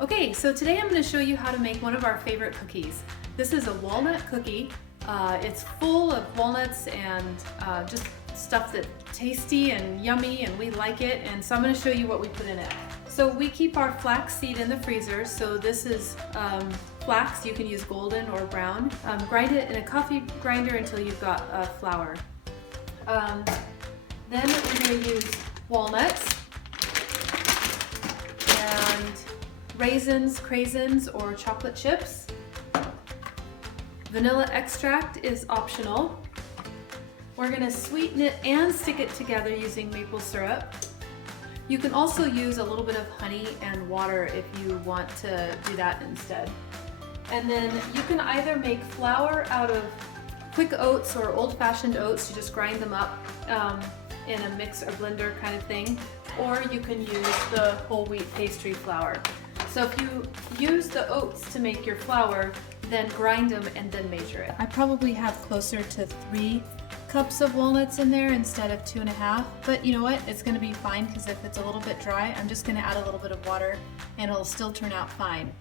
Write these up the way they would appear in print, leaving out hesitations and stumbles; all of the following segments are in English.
Okay, so today I'm going to show you how to make one of our favorite cookies. This is a walnut cookie. It's full of walnuts and just stuff that's tasty and yummy, and we like it, and so I'm going to show you what we put in it. So we keep our flax seed in the freezer. So this is flax. You can use golden or brown. Grind it in a coffee grinder until you've got flour. Then we're going to use walnuts and raisins, craisins, or chocolate chips. Vanilla extract is optional. We're going to sweeten it and stick it together using maple syrup. You can also use a little bit of honey and water if you want to do that instead. And then you can either make flour out of quick oats or old-fashioned oats. You just grind them up in a mix or blender kind of thing, or you can use the whole wheat pastry flour. So if you use the oats to make your flour, then grind them and then measure it. I probably have closer to 3 cups of walnuts in there instead of 2.5, but you know what? It's going to be fine, because if it's a little bit dry, I'm just going to add a little bit of water and it'll still turn out fine.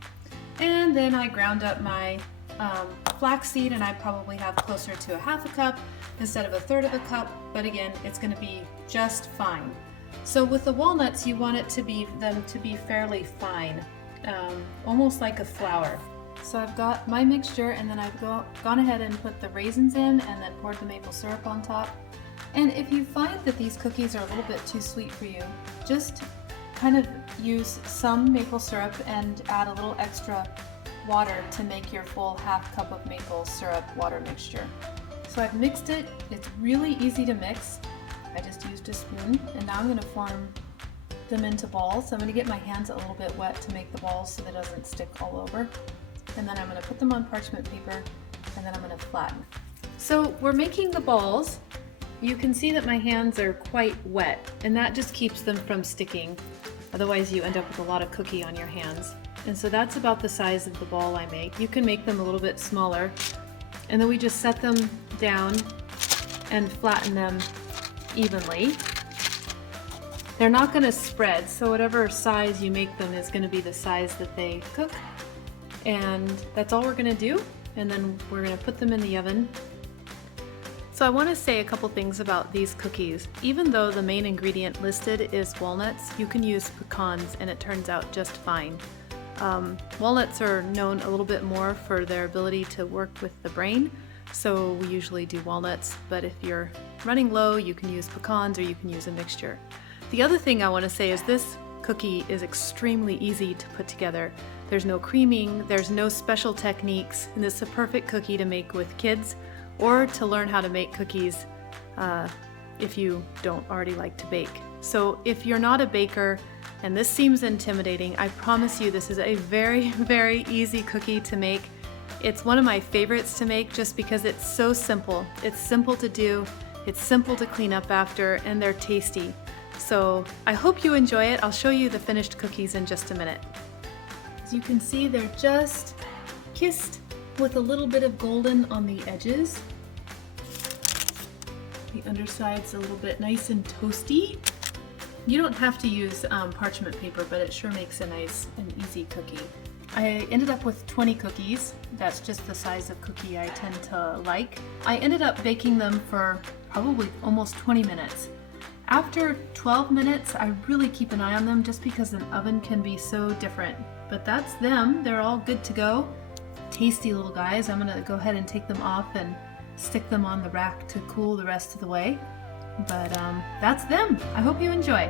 And then I ground up my flaxseed, and I probably have closer to 1/2 cup instead of 1/3 of a cup, but again, it's going to be just fine. So with the walnuts, you want them to be fairly fine, almost like a flour. So I've got my mixture, and then I've gone ahead and put the raisins in and then poured the maple syrup on top. And if you find that these cookies are a little bit too sweet for you, just kind of use some maple syrup and add a little extra water to make your full 1/2 cup of maple syrup water mixture. So I've mixed it. It's really easy to mix. I just used a spoon, and now I'm going to form them into balls. I'm going to get my hands a little bit wet to make the balls so that it doesn't stick all over. And then I'm going to put them on parchment paper, and then I'm going to flatten. So we're making the balls. You can see that my hands are quite wet, and that just keeps them from sticking. Otherwise you end up with a lot of cookie on your hands. And so that's about the size of the ball I make. You can make them a little bit smaller. And then we just set them down and flatten them evenly. They're not going to spread, so whatever size you make them is going to be the size that they cook. And that's all we're going to do, and then we're going to put them in the oven. So I want to say a couple things about these cookies. Even though the main ingredient listed is walnuts, you can use pecans and it turns out just fine. Walnuts are known a little bit more for their ability to work with the brain, so we usually do walnuts, but if you're running low, you can use pecans or you can use a mixture. The other thing I want to say is this cookie is extremely easy to put together. There's no creaming, there's no special techniques, and it's a perfect cookie to make with kids or to learn how to make cookies if you don't already like to bake. So if you're not a baker and this seems intimidating, I promise you this is a very, very easy cookie to make. It's one of my favorites to make just because it's so simple. It's simple to do, it's simple to clean up after, and they're tasty. So I hope you enjoy it. I'll show you the finished cookies in just a minute. As you can see, they're just kissed with a little bit of golden on the edges. The underside's a little bit nice and toasty. You don't have to use parchment paper, but it sure makes a nice and easy cookie. I ended up with 20 cookies. That's just the size of cookie I tend to like. I ended up baking them for probably almost 20 minutes. After 12 minutes, I really keep an eye on them just because an oven can be so different. But that's them. They're all good to go. Tasty little guys. I'm going to go ahead and take them off and stick them on the rack to cool the rest of the way. But that's them. I hope you enjoy.